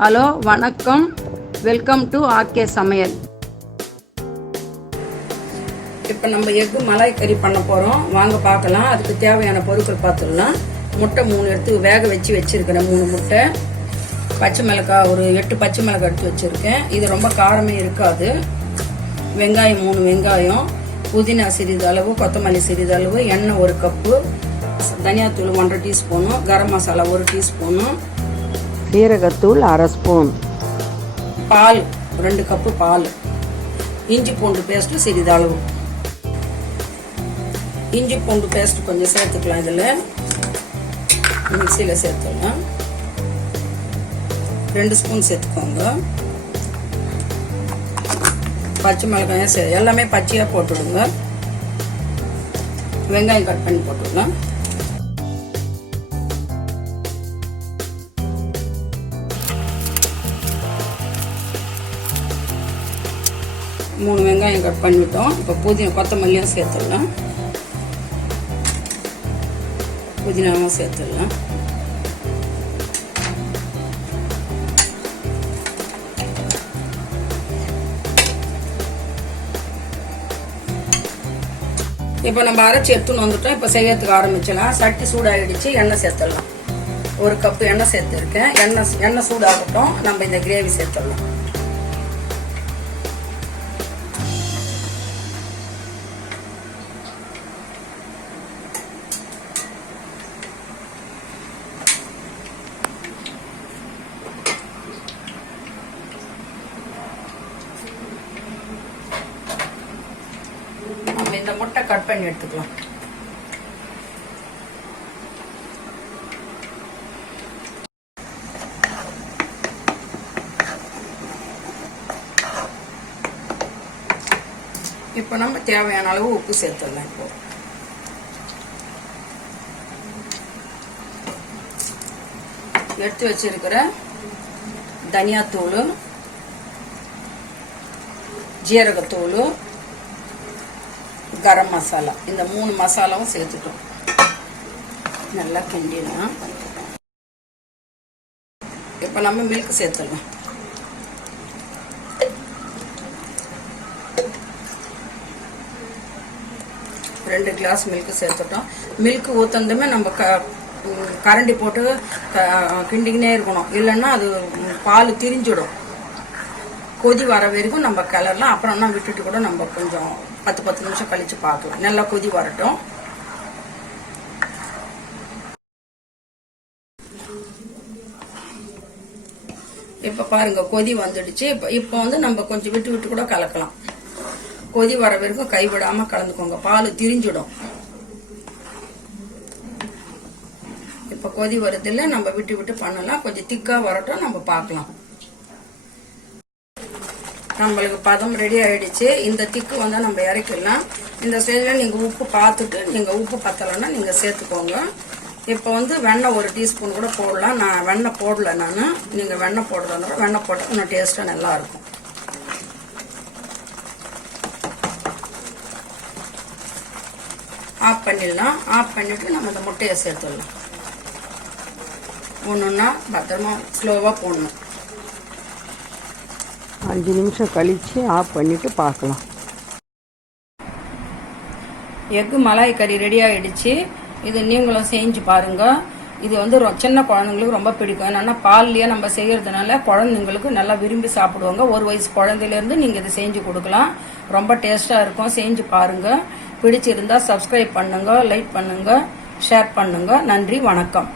Hello வணக்கம். Welcome to RK சமையல். இப்போ நம்ம எக்கு மலாய் கறி பண்ண போகிறோம் வாங்க பார்க்கலாம். அதுக்கு தேவையான பொருட்கள் பார்த்துடலாம். முட்டை மூணு எடுத்து வேக வச்சு வச்சுருக்கிறேன். மூணு முட்டை. பச்சை மிளகாய் ஒரு எட்டு பச்சை மிளகாய் எடுத்து வச்சுருக்கேன். இது ரொம்ப காரமே இருக்காது. வெங்காயம் மூணு வெங்காயம். புதினா சிறிதளவு கொத்தமல்லி சிறிதளவு எண்ணெய் ஒரு கப்பு தனியாத்தூள் ஒன்றரை டீஸ்பூனும் கரம் மசாலா ஒரு டீஸ்பூனும் சீரகத்தூள் அரை ஸ்பூன். பால் ரெண்டு கப்பு பால். இஞ்சி பூண்டு பேஸ்ட்டு சிறிதளவு. இஞ்சி பூண்டு பேஸ்ட் கொஞ்சம் சேர்த்துக்கலாம் இதில். மிக்சியில் சேர்த்துக்கலாம் ரெண்டு ஸ்பூன் சேர்த்துக்கோங்க. பச்சை மிளகாயும் சே எல்லாமே பச்சையாக போட்டுவிடுங்க வெங்காயம் கட் பண்ணி போட்டுடலாம். மூணு வெங்காயம் கட் பண்ணிவிட்டோம் இப்போ புதினா கொத்தமல்லியும் சேர்த்துடலாம். புதினாவும் சேர்த்துடலாம். இப்போ நம்ம அரைச்சி எடுத்துன்னு வந்துட்டோம். இப்போ செய்யறதுக்கு ஆரம்பிச்சிடலாம். சட்டி சூடாகிடுச்சு எண்ணெய் சேர்த்துடலாம். ஒரு கப்பு எண்ணெய் சேர்த்துருக்கேன். எண்ணெய் எண்ணெய் சூடாகட்டும். நம்ம இந்த கிரேவி சேர்த்துடலாம். முட்டை கட் பண்ணி எடுத்துக்கலாம். இப்போ நம்ம தேவையான அளவு உப்பு சேர்த்துடலாம் இப்போ. எடுத்து வச்சிருக்கிற தனியாத்தூள் ஜீரகத்தூள் கரம் மசாலா. இந்த மூணு மசாலாவும் சேர்த்துட்டோம். நல்லா கிண்டிடலாம். இப்போ நம்ம மில்க் சேர்த்துடலாம். ரெண்டு கிளாஸ் மில்க் சேர்த்துட்டோம். மில்க் ஊற்றுந்துமே நம்ம க கரண்டி போட்டு கிண்டிக்கினே இருக்கணும். இல்லைன்னா அது பால் திரிஞ்சிடும். கொதி வர வரைக்கும் நம்ம கிளறலாம். அப்புறம்னா விட்டுட்டு கூட நம்ம கொஞ்சம் பத்து பத்து நிமிஷம் கழிச்சு பார்க்கலாம். நல்லா கொதி வரட்டும். இப்போ பாருங்கள் கொதி வந்துடுச்சு. இப்போ இப்போ வந்து நம்ம கொஞ்சம் விட்டு விட்டு கூட கலக்கலாம். கொதி வர வரைக்கும் கைவிடாமல் கலந்துக்கோங்க. பால் திரிஞ்சிடும். இப்போ கொதி வருதில்ல நம்ம விட்டு விட்டு பண்ணலாம். கொஞ்சம் திக்காக வரட்டும் நம்ம பார்க்கலாம். நம்மளுக்கு பதம் ரெடி ஆயிடுச்சு. இந்த திக்கு வந்து நம்ம இறக்கிடலாம். இந்த ஸ்டேஜில் நீங்கள் உப்பு பார்த்துட்டு நீங்கள் உப்பு பத்தலைன்னா நீங்கள் சேர்த்துக்கோங்க. இப்போ வந்து வெண்ணெய் ஒரு டீஸ்பூன் கூட போடலாம். நான் வெண்ணெய் போடல நான். நீங்கள் வெண்ணெய் போடுறதுனால வெண்ணெய் போட்டால் இன்னும் டேஸ்ட்டாக நல்லா இருக்கும். ஆஃப் பண்ணிடலாம். ஆஃப் பண்ணிவிட்டு நம்ம இந்த முட்டையை சேர்த்துடலாம். ஒன்று ஒன்றா பத்திரமா ஸ்லோவாக போடணும். அஞ்சு நிமிஷம் கழித்து ஆஃப் பண்ணிவிட்டு பார்க்கலாம். எக்கு மலாய் கறி ரெடி ஆகிடுச்சு இது நீங்களும் செஞ்சு பாருங்கள் இது வந்து சின்ன குழந்தைங்களுக்கு ரொம்ப பிடிக்கும். என்னென்னா பால்லையே நம்ம செய்கிறதுனால குழந்தைங்களுக்கு நல்லா விரும்பி சாப்பிடுவாங்க. ஒரு வயசு குழந்தையிலேருந்து நீங்கள் இதை செஞ்சு கொடுக்கலாம். ரொம்ப டேஸ்ட்டாக இருக்கும். செஞ்சு பாருங்கள் பிடிச்சிருந்தா சப்ஸ்கிரைப் பண்ணுங்க லைக் பண்ணுங்க ஷேர் பண்ணுங்க. நன்றி வணக்கம்.